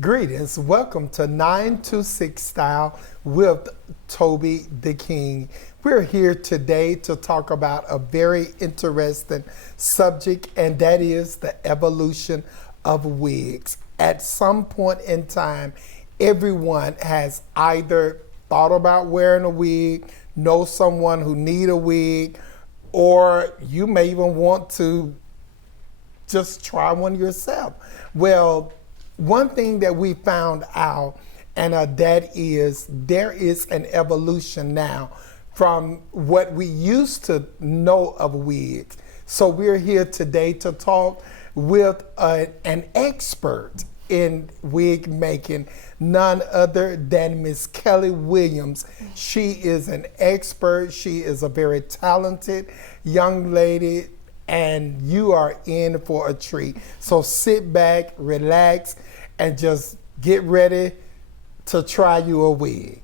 Greetings. Welcome to 926 Style with Toby the King. We're here today to talk about a very interesting subject, and that is the evolution of wigs. At some point in time, everyone has either thought about wearing a wig, know someone who need a wig, or you may even want to just try one yourself. Well, one thing that we found out, and that is there is an evolution now from what we used to know of wigs. So we're here today to talk with an expert in wig making, none other than Miss Kelly Williams. She is an expert. She is a very talented young lady, and you are in for a treat. So sit back, relax, and just get ready to try you a wig.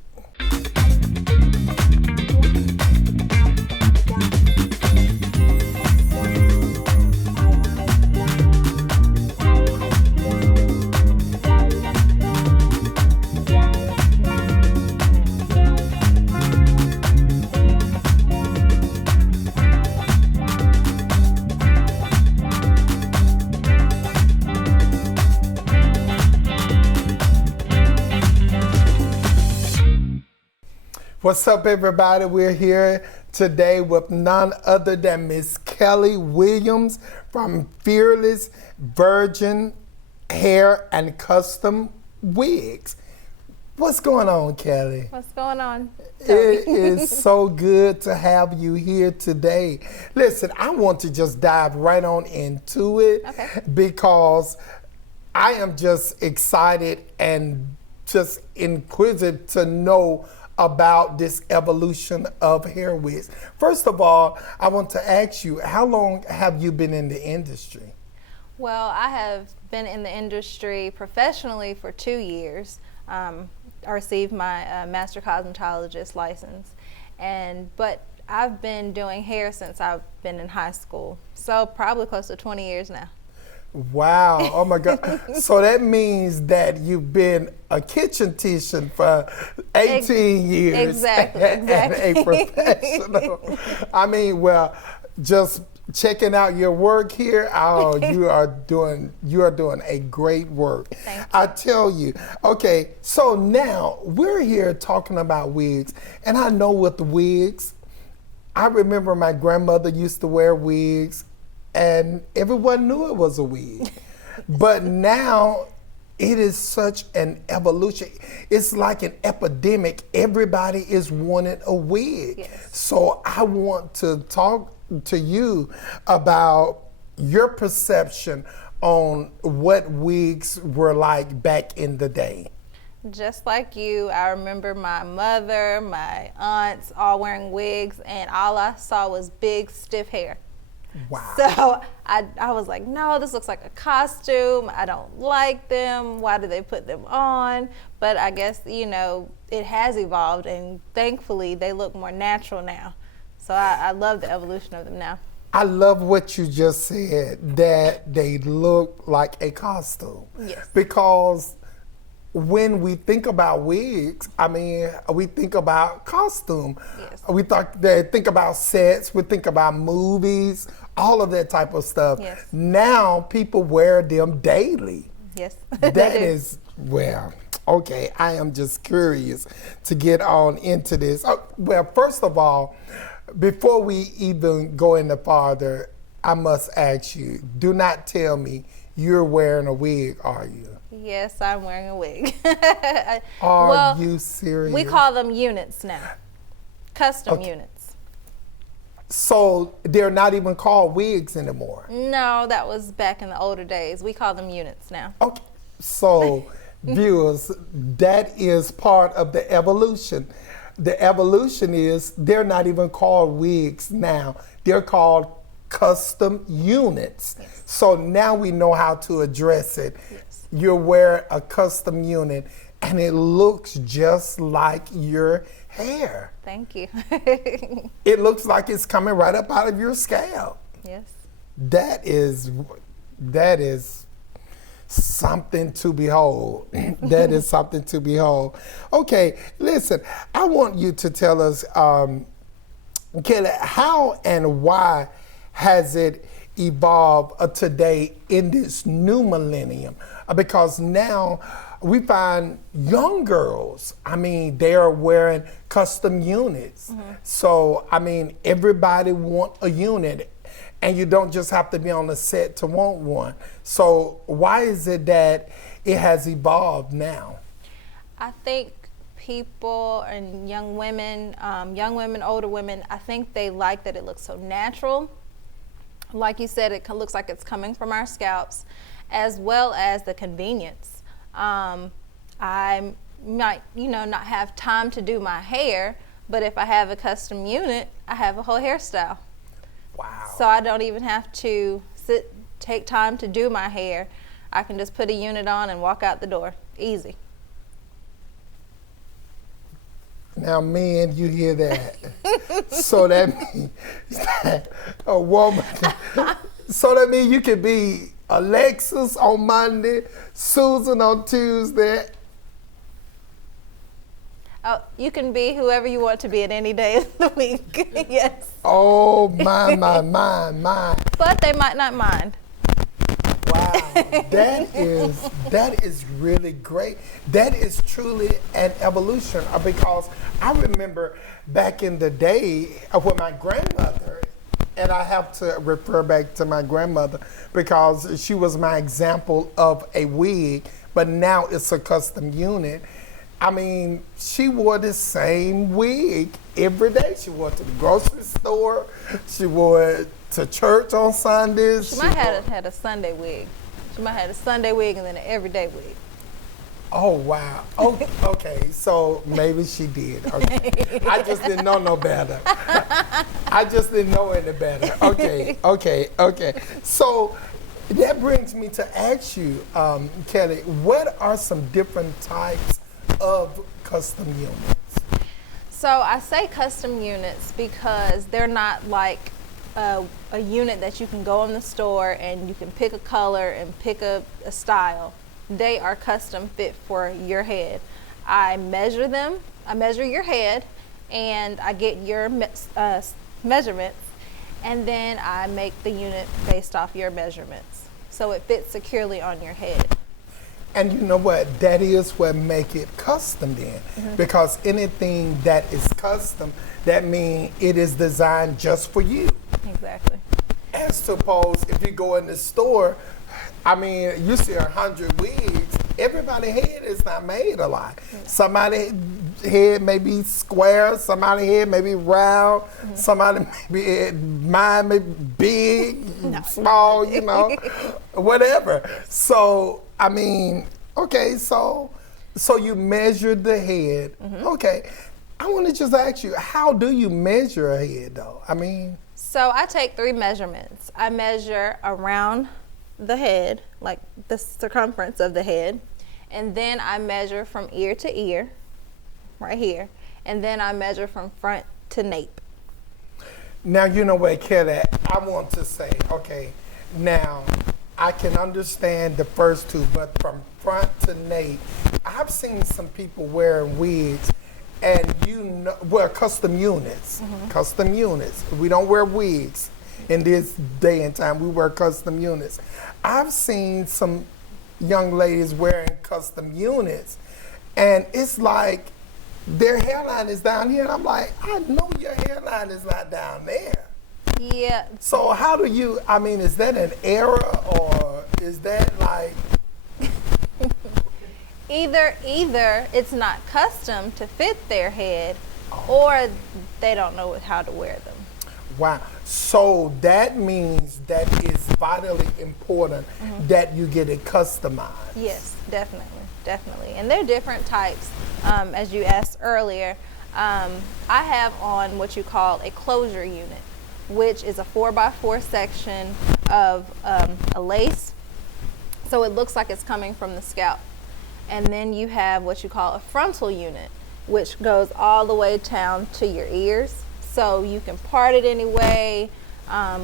What's up, everybody? We're here today with none other than Miss Kelly Williams from Fearless Virgin Hair and Custom Wigs. What's going on, Kelly? What's going on? It is so good to have you here today. Listen, I want to just dive right on into it because I am just excited and just inquisitive to know about this evolution of hair wigs. First of all, I want to ask you, how long have you been in the industry? Well, I have been in the industry professionally for 2 years. I received my master cosmetologist license, but I've been doing hair since I've been in high school, so probably close to 20 years now. Wow, oh my God. So that means that you've been a kitchen teacher for 18 years. Exactly. And a professional. I mean, well, just checking out your work here, you are doing a great work. Thank you. I tell you. Okay, so now we're here talking about wigs, and I know with the wigs, I remember my grandmother used to wear wigs, and everyone knew it was a wig. But now it is such an evolution. It's like an epidemic. Everybody is wanting a wig. Yes. So I want to talk to you about your perception on what wigs were like back in the day. Just like you, I remember my mother, my aunts all wearing wigs, and all I saw was big, stiff hair. Wow. So I was like, no, this looks like a costume. I don't like them. Why do they put them on? But I guess, it has evolved, and thankfully they look more natural now. So I love the evolution of them now. I love what you just said, that they look like a costume. Yes. Because when we think about wigs, we think about costume. Yes. We think about sets, we think about movies, all of that type of stuff. Yes. Now people wear them daily. Yes. That is, well, okay, I am just curious to get on into this. Well, first of all, before we even go any farther, I must ask you, do not tell me you're wearing a wig, are you? Yes, I'm wearing a wig. Are you serious? We call them units now. Custom units. So they're not even called wigs anymore? No, that was back in the older days. We call them units now. Okay, so viewers, that is part of the evolution. The evolution is they're not even called wigs now. They're called custom units. Yes. So now we know how to address it. Yes. You wear a custom unit and it looks just like your hair. Thank you. It looks like it's coming right up out of your scalp. Yes. That is something to behold. That is something to behold. Okay, listen, I want you to tell us, Kelly, how and why has it evolved today in this new millennium? Because now we find young girls, I mean, they are wearing custom units. So, I mean, everybody want a unit, and you don't just have to be on the set to want one. So why is it that it has evolved now? I think people and young women, older women, I think they like that it looks so natural. Like you said, it looks like it's coming from our scalps, as well as the convenience. I might, not have time to do my hair, but if I have a custom unit, I have a whole hairstyle. Wow. So I don't even have to take time to do my hair. I can just put a unit on and walk out the door. Easy. Now, men, you hear that? So that means that a woman, so that means you could be Alexis on Monday, Susan on Tuesday. Oh, you can be whoever you want to be at any day of the week. Yes. Oh, my. But they might not mind. Wow, that is really great. That is truly an evolution, because I remember back in the day with my grandmother, and I have to refer back to my grandmother because she was my example of a wig, but now it's a custom unit. I mean, she wore the same wig every day. She wore it to the grocery store. She wore it to church on Sundays. She might have had a Sunday wig. She might have had a Sunday wig and then an everyday wig. Oh, wow. Oh, okay, so maybe she did. Okay. I just didn't know no better. I just didn't know any better. Okay. So that brings me to ask you, Kelly, what are some different types of custom units? So I say custom units because they're not like a unit that you can go in the store and you can pick a color and pick a style. They are custom fit for your head. I measure them, I measure your head, and I get your measurements, and then I make the unit based off your measurements. So it fits securely on your head. And you know what? That is what make it custom then. Because anything that is custom, that means it is designed just for you. Exactly. And suppose if you go in the store, I mean, you see 100 wigs, everybody's head is not made alike. Somebody's head may be square, somebody's head may be round, somebody mine may be big, small, whatever. So, I mean, okay, so you measured the head. Okay, I want to just ask you, how do you measure a head though? I mean. So I take 3 measurements. I measure around the head, like the circumference of the head, and then I measure from ear to ear, right here, and then I measure from front to nape. Now, you know what, Kelly, I want to say, okay, now I can understand the first 2, but from front to nape, I've seen some people wearing wigs, and wear custom units. Custom units. We don't wear wigs in this day and time. We wear custom units. I've seen some young ladies wearing custom units, and it's like their hairline is down here, and I'm like, I know your hairline is not down there. Yeah. So how do you, I mean, is that an error, or is that like? Either it's not custom to fit their head, or they don't know how to wear them. Wow. So that means that it's vitally important that you get it customized. Yes, definitely. And they're different types. As you asked earlier, I have on what you call a closure unit, which is a 4x4 section of a lace. So it looks like it's coming from the scalp. And then you have what you call a frontal unit, which goes all the way down to your ears. So you can part it anyway,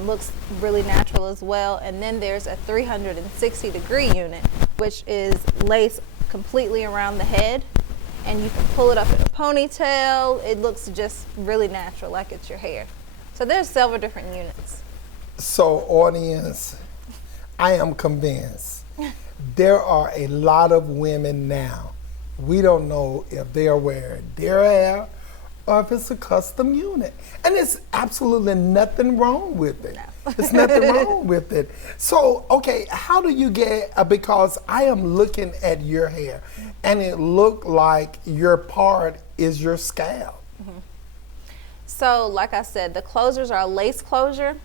looks really natural as well. And then there's a 360-degree unit, which is lace completely around the head, and you can pull it up in a ponytail. It looks just really natural, like it's your hair. So there's several different units. So audience, I am convinced there are a lot of women now. We don't know if they are wearing their hair or if it's a custom unit. And it's absolutely nothing wrong with it. No. There's nothing wrong with it. So, okay, how do you get, because I am looking at your hair and it looked like your part is your scalp. Mm-hmm. So, like I said, the closures are a lace closure.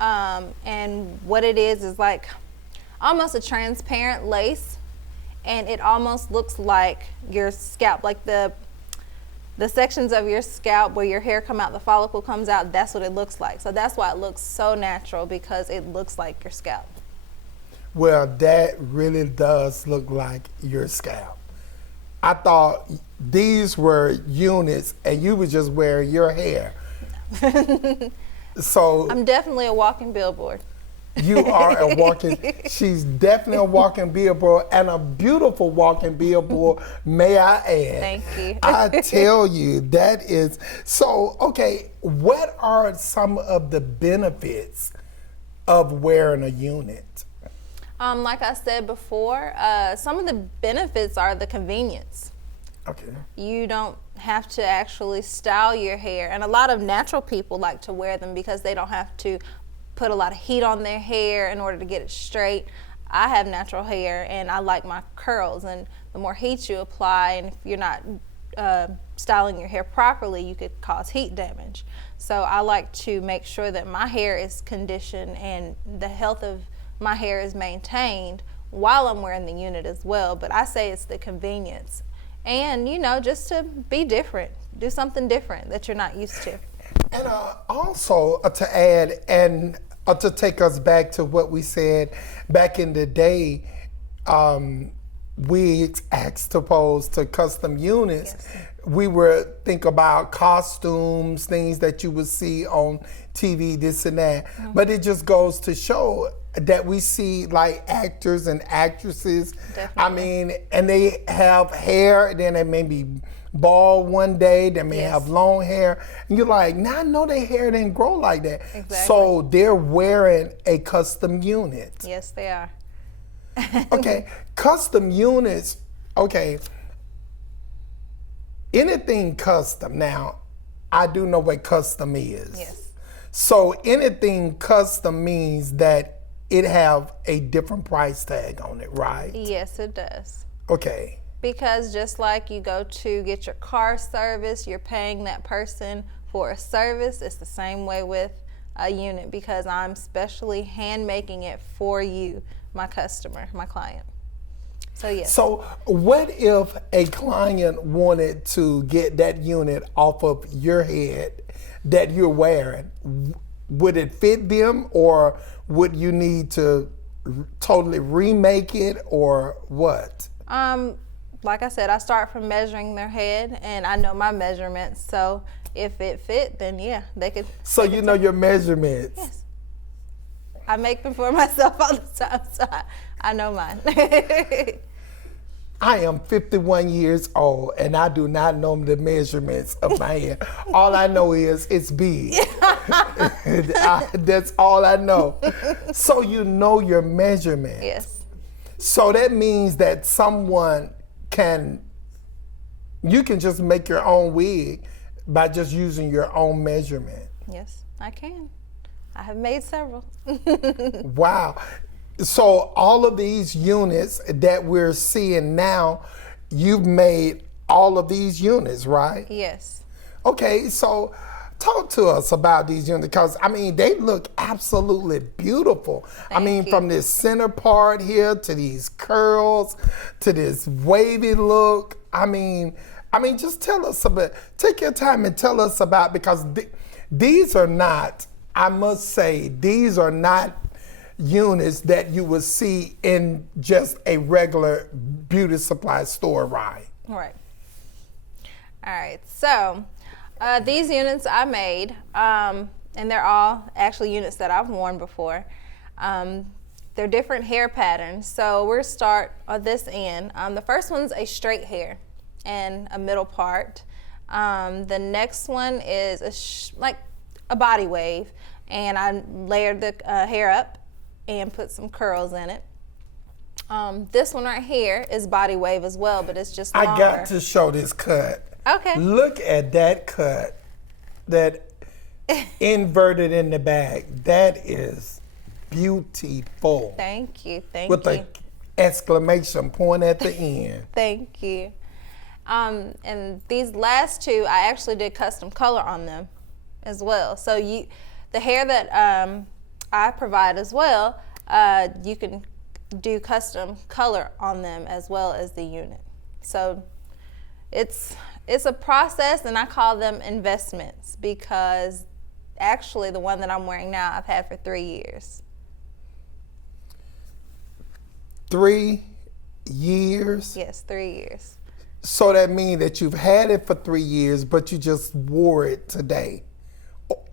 And what it is like almost a transparent lace, and it almost looks like your scalp, like the sections of your scalp where your hair come out, the follicle comes out, that's what it looks like. So that's why it looks so natural, because it looks like your scalp. Well, that really does look like your scalp. I thought these were units and you were just wearing your hair. So I'm definitely a walking billboard. You are a walking, she's definitely a walking billboard, and a beautiful walking billboard, may I add. Thank you. I tell you, that is, so, okay, what are some of the benefits of wearing a unit? Like I said before, some of the benefits are the convenience. Okay. You don't have to actually style your hair, and a lot of natural people like to wear them because they don't have to put a lot of heat on their hair in order to get it straight. I have natural hair and I like my curls, and the more heat you apply, and if you're not styling your hair properly, you could cause heat damage. So I like to make sure that my hair is conditioned and the health of my hair is maintained while I'm wearing the unit as well. But I say it's the convenience, and you know, just to be different, do something different that you're not used to. And also to add, and to take us back to what we said back in the day, wigs as opposed to custom units. Yes. We were think about costumes, things that you would see on TV, this and that. Mm-hmm. But it just goes to show that we see like actors and actresses. Definitely. I mean, and they have hair, and then they may be bald one day, they may have long hair, and you're like, nah, I know their hair didn't grow like that. Exactly. So they're wearing a custom unit. Yes, they are. Okay, custom units, okay. Anything custom, now, I do know what custom is. Yes. So anything custom means that it have a different price tag on it, right? Yes, it does. Okay. Because just like you go to get your car service, you're paying that person for a service. It's the same way with a unit, because I'm specially hand making it for you, my customer, my client. So yes. So what if a client wanted to get that unit off of your head that you're wearing? Would it fit them, or would you need to totally remake it, or what? Like I said, I start from measuring their head, and I know my measurements. So if it fit, then yeah, they could. So you know your measurements? Yes. I make them for myself all the time, so I know mine. I am 51 years old, and I do not know the measurements of my hair. All I know is it's big. That's all I know. So you know your measurements. Yes. So that means that you can just make your own wig by just using your own measurement. Yes, I can. I have made several. Wow. So all of these units that we're seeing now, you've made all of these units, right? Yes. Okay, so talk to us about these units, because I mean, they look absolutely beautiful. Thank you. From this center part here to these curls to this wavy look. I mean, just tell us about, take your time and tell us about, because these are not, I must say, these are not units that you would see in just a regular beauty supply store, right? Right. All right. So these units I made, and they're all actually units that I've worn before. they're different hair patterns. So we'll start on this end. The first one's a straight hair and a middle part. The next one is like a body wave, and I layered the hair up and put some curls in it. This one right here is body wave as well, but it's just longer. I got to show this cut. Okay. Look at that cut, that inverted in the back. That is beautiful. Thank you. With an exclamation point at the end. Thank you. And these last two, I actually did custom color on them as well. So the hair that I provide as well, you can do custom color on them as well as the unit. So it's a process, and I call them investments, because actually the one that I'm wearing now I've had for 3 years. 3 years? Yes, 3 years. So that means that you've had it for 3 years, but you just wore it today.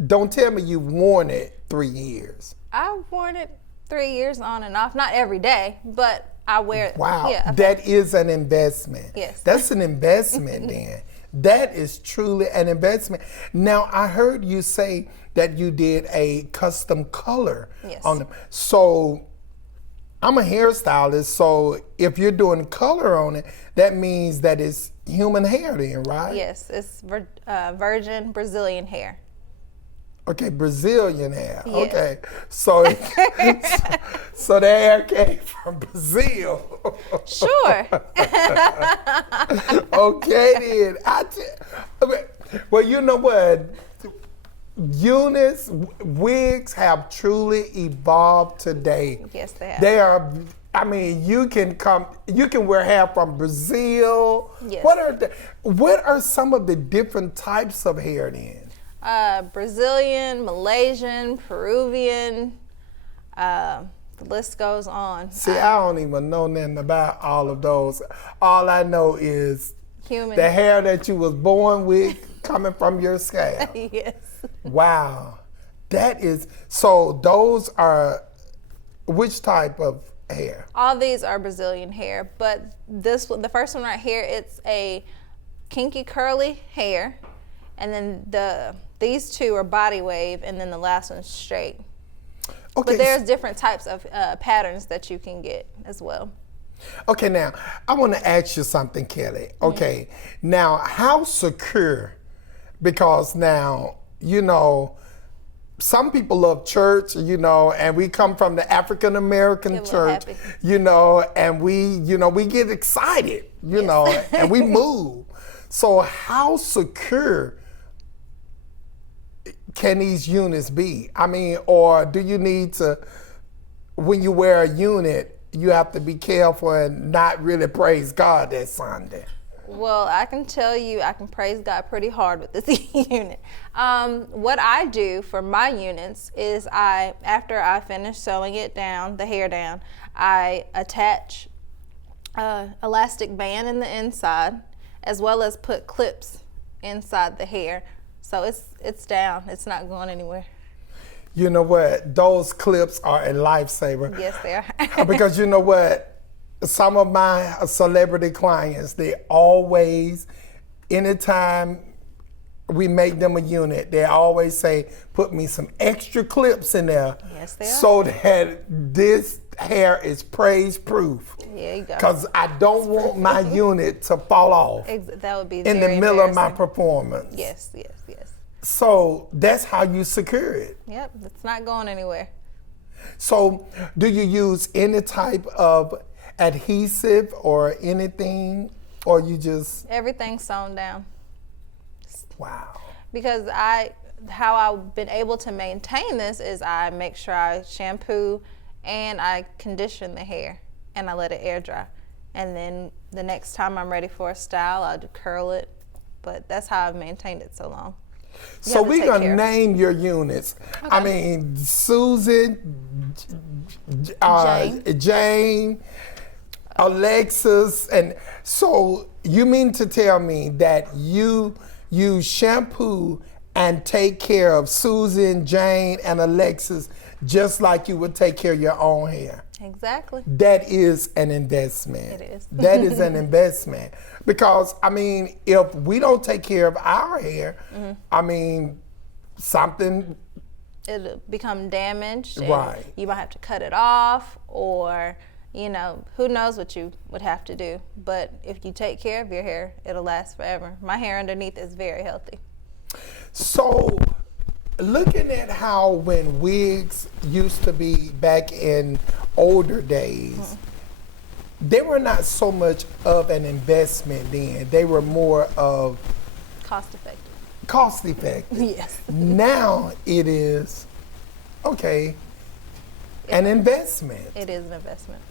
Don't tell me you've worn it 3 years. I've worn it 3 years on and off, not every day, but I wear it. Wow, Yeah, that is an investment. Yes. That's an investment then. That is truly an investment. Now, I heard you say that you did a custom color on them. So I'm a hairstylist, so if you're doing color on it, that means that it's human hair then, right? Yes, it's virgin Brazilian hair. Okay, Brazilian hair. Yes. Okay, so so the hair came from Brazil. Sure. Okay, then. Well, you know what? Units, wigs have truly evolved today. Yes, they have. They are. I mean, you can wear hair from Brazil. Yes. What are some of the different types of hair then? Brazilian, Malaysian, Peruvian, the list goes on. See, I don't even know nothing about all of those. All I know is Human. the hair that you was born with coming from your scalp. Yes. Wow. That is, so those are, which type of hair? All these are Brazilian hair, but this one, the first one right here, it's a kinky curly hair, and then these two are body wave, and then the last one's straight. Okay. But there's different types of patterns that you can get as well. Okay, now, I want to ask you something, Kelly. Okay, now, how secure, because now, you know, some people love church, you know, and we come from the African American church, happy. you know, and we get excited, you know, and we move. So how secure can these units be? I mean, or do you need to, when you wear a unit, you have to be careful and not really praise God that Sunday? Well, I can tell you, I can praise God pretty hard with this unit. What I do for my units is after I finish sewing it down, the hair down, I attach elastic band in the inside, as well as put clips inside the hair. So it's down, it's not going anywhere. You know what? Those clips are a lifesaver. Yes, they are. Because you know what? Some of my celebrity clients, they always, anytime we make them a unit, they always say, put me some extra clips in there. Yes, they are. So that this hair is praise proof. Yeah, you go. Because I don't want my unit to fall off That would be in the very middle of my embarrassing. performance. Yes. So that's how you secure it. Yep, it's not going anywhere. So do you use any type of adhesive or anything, or you just... Everything's sewn down. Wow. Because how I've been able to maintain this is I make sure I shampoo and I condition the hair and I let it air dry. And then the next time I'm ready for a style, I'll curl it. But that's how I've maintained it so long. So we're going to name your units. Okay. I mean, Susan, Jane, Alexis, and so you mean to tell me that you shampoo and take care of Susan, Jane, and Alexis just like you would take care of your own hair? Exactly. That is an investment. It is. That is an investment. Because, I mean, if we don't take care of our hair, I mean, something. It'll become damaged. And Right. you might have to cut it off, or, you know, who knows what you would have to do. But if you take care of your hair, it'll last forever. My hair underneath is very healthy. So, looking at how when wigs used to be back in older days, they were not so much of an investment then. They were more of Cost effective. cost effective. Yes. Now it is, okay, an investment. It is an investment.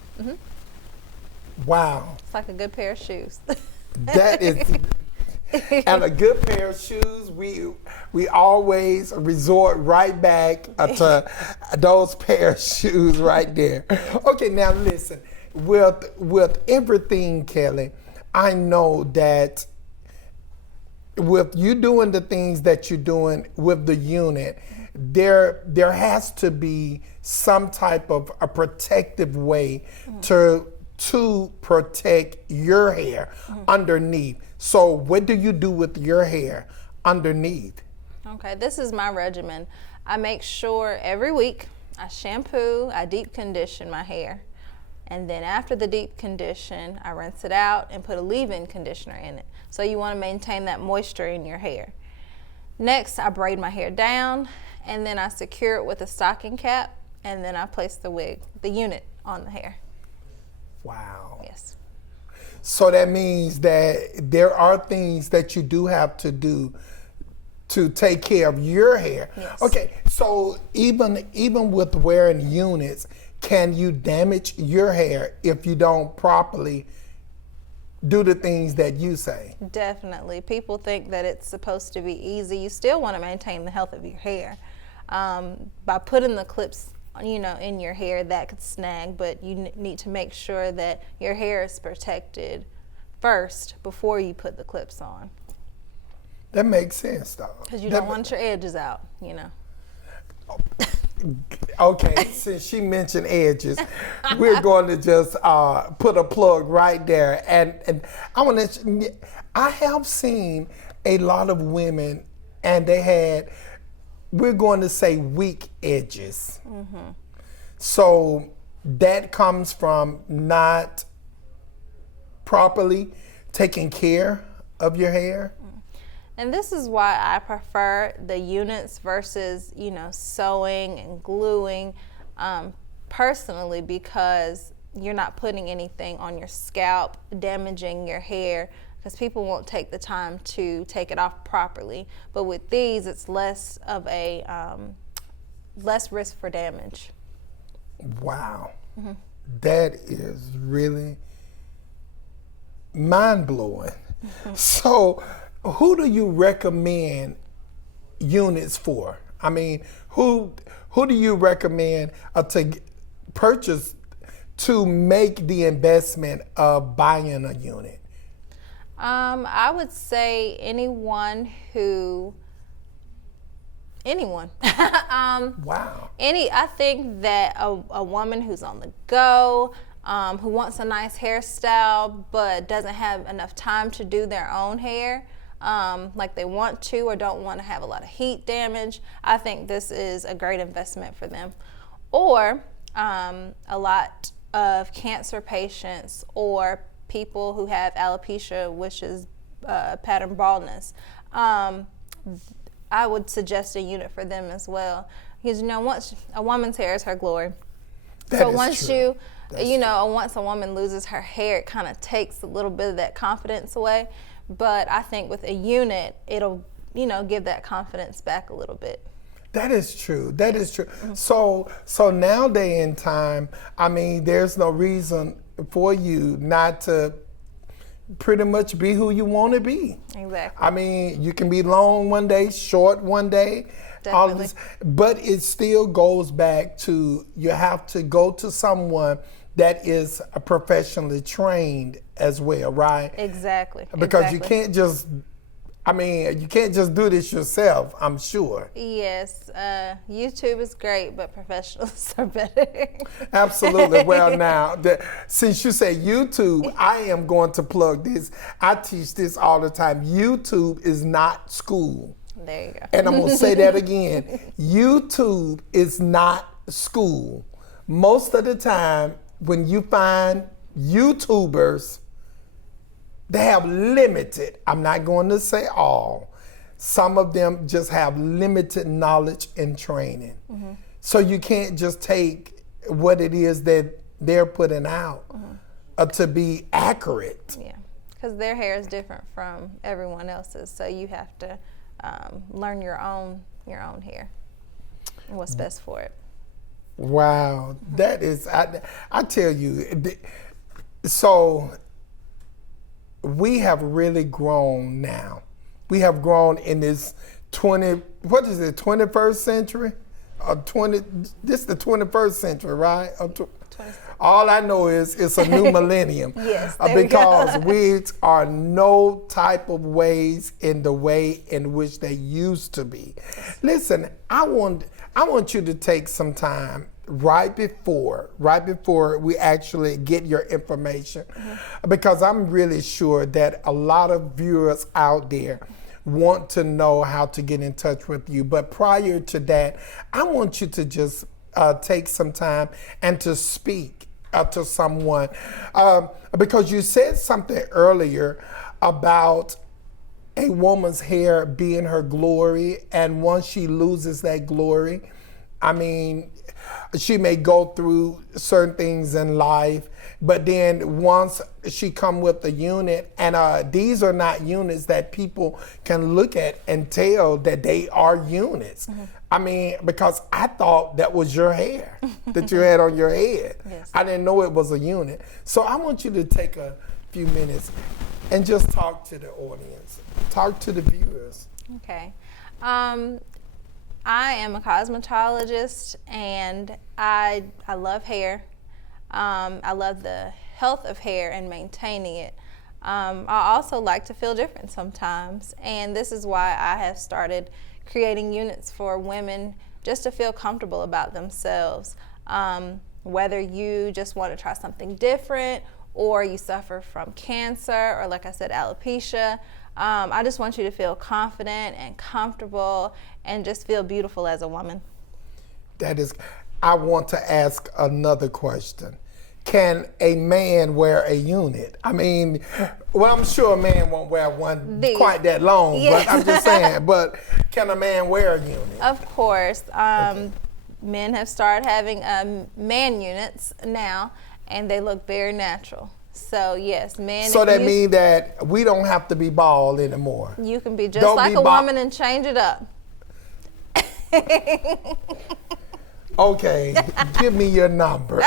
Wow. It's like a good pair of shoes. That is, and a good pair of shoes, we always resort right back to those pair of shoes right there. Okay, now listen, with everything, Kelly, I know that with you doing the things that you're doing with the unit, there has to be some type of a protective way to protect your hair underneath. So what do you do with your hair underneath? Okay, this is my regimen. I make sure every week I shampoo, I deep condition my hair. And then after the deep condition, I rinse it out and put a leave-in conditioner in it. So you want to maintain that moisture in your hair. Next, I braid my hair down, and then I secure it with a stocking cap, and then I place the unit on the hair. Wow. Yes. So that means that there are things that you do have to do to take care of your hair. Yes. Okay, so even with wearing units, can you damage your hair if you don't properly do the things that you say? Definitely. People think that it's supposed to be easy. You still want to maintain the health of your hair. By putting the clips, in your hair, that could snag, but you need to make sure that your hair is protected first before you put the clips on. That makes sense, though. Because you don't want your edges out, Okay, since she mentioned edges, we're going to just put a plug right there. And I have seen a lot of women, and they had, we're going to say, weak edges. So that comes from not properly taking care of your hair. And this is why I prefer the units versus, sewing and gluing personally, because you're not putting anything on your scalp, damaging your hair, because people won't take the time to take it off properly. But with these, it's less of a, less risk for damage. Wow. That is really mind-blowing. So, who do you recommend units for? I mean, who do you recommend to purchase to make the investment of buying a unit? I would say anyone. Wow. I think that a woman who's on the go, who wants a nice hairstyle but doesn't have enough time to do their own hair, like they want to or don't want to have a lot of heat damage, I think this is a great investment for them. Or a lot of cancer patients or people who have alopecia, which is pattern baldness. I would suggest a unit for them as well, because once a woman's hair is her glory. Once a woman loses her hair, it kind of takes a little bit of that confidence away. But I think with a unit, it'll, give that confidence back a little bit. That is true. That is true. So nowadays in time, I mean, there's no reason for you not to pretty much be who you want to be. Exactly. I mean, you can be long one day, short one day. Definitely. All this, but it still goes back to you have to go to someone that is professionally trained as well, right? Exactly. Because you can't just I mean, you can't just do this yourself, I'm sure. Yes, YouTube is great, but professionals are better. Absolutely. Well, now, since you say YouTube, I am going to plug this. I teach this all the time. YouTube is not school. There you go. And I'm going to say that again. YouTube is not school. Most of the time, when you find YouTubers, they have limited, I'm not going to say all, some of them just have limited knowledge and training. Mm-hmm. So you can't just take what it is that they're putting out to be accurate. Yeah, because their hair is different from everyone else's, so you have to learn your own hair and what's best for it. Wow, that is, I tell you, so we have really grown now. We have grown in this 21st century? This is the 21st century, right? All I know is it's a new millennium. Yes, because wigs are no type of ways in the way in which they used to be. Listen, I want you to take some time right before we actually get your information, because I'm really sure that a lot of viewers out there want to know how to get in touch with you. But prior to that, I want you to just take some time and to speak to someone, because you said something earlier about a woman's hair being her glory, and once she loses that glory, I mean, she may go through certain things in life, but then once she come with a unit, and these are not units that people can look at and tell that they are units. Mm-hmm. I mean, because I thought that was your hair that you had on your head. Yes. I didn't know it was a unit. So I want you to take a few minutes and just talk to the audience, talk to the viewers. Okay. I am a cosmetologist, and I love hair. I love the health of hair and maintaining it. I also like to feel different sometimes, and this is why I have started creating units for women just to feel comfortable about themselves. Whether you just want to try something different, or you suffer from cancer, or like I said, alopecia, I just want you to feel confident and comfortable and just feel beautiful as a woman. I want to ask another question. Can a man wear a unit? I mean, well, I'm sure a man won't wear one quite that long, yes. But I'm just saying, but can a man wear a unit? Of course. Okay. Men have started having man units now, and they look very natural. So yes, men. So that means that we don't have to be bald anymore. You can be just like a woman and change it up. Okay, give me your number.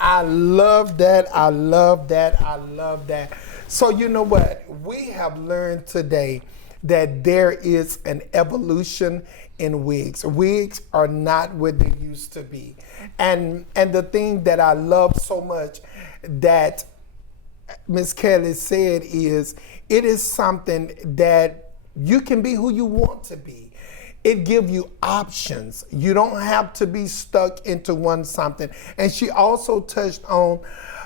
I love that. I love that. I love that. So you know what? We have learned today that there is an evolution in wigs. Wigs are not what they used to be. And the thing that I love so much that Miss Kelly said is, it is something that you can be who you want to be. It gives you options. You don't have to be stuck into one something. And she also touched on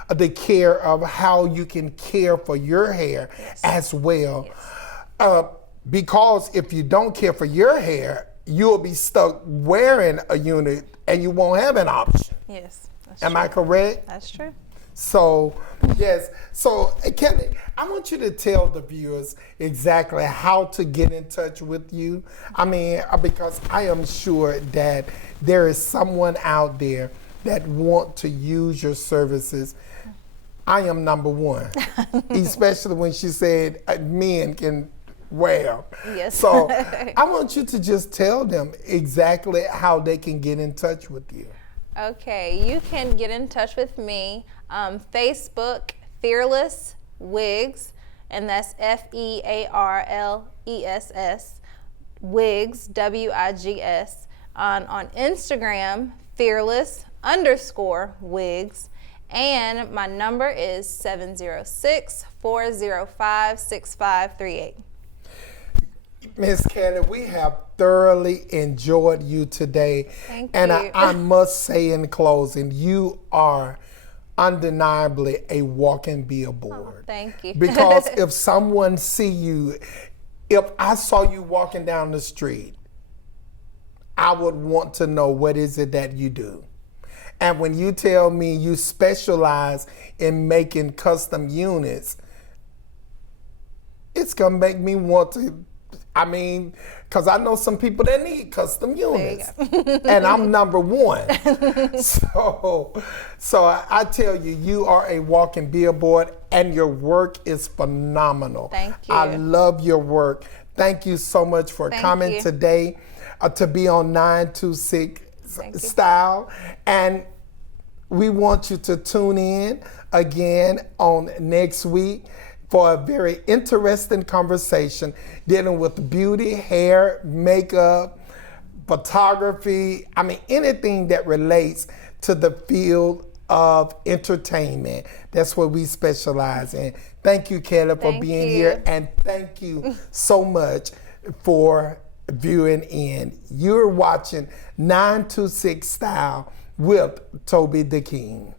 the care of how you can care for your hair, yes, as well. Yes. Because if you don't care for your hair, you'll be stuck wearing a unit and you won't have an option. Yes, that's Am true. I correct? That's true. So, yes. So, Kelly, I want you to tell the viewers exactly how to get in touch with you. I mean, because I am sure that there is someone out there that want to use your services. I am number one, especially when she said men can wear. Yes. So, I want you to just tell them exactly how they can get in touch with you. Okay, you can get in touch with me. Facebook, Fearless Wigs, and that's FEARLESS, Wigs, WIGS. On Instagram, Fearless_Wigs, and my number is 706-405-6538. Miss Kelly, we have thoroughly enjoyed you today. Thank and you. I must say in closing, you are undeniably a walking billboard. Thank you. Because if someone see you, if I saw you walking down the street, I would want to know what is it that you do. And when you tell me you specialize in making custom units, it's gonna make me want to, because I know some people that need custom units, and I'm number one. So I tell you, you are a walking billboard, and your work is phenomenal. Thank you. I love your work. Thank you so much for coming you. today to be on 926 Style, and we want you to tune in again on next week for a very interesting conversation dealing with beauty, hair, makeup, photography, anything that relates to the field of entertainment. That's what we specialize in. Thank you, Kelly, for being here, and thank you so much for viewing in. You're watching 926 Style with Toby the King.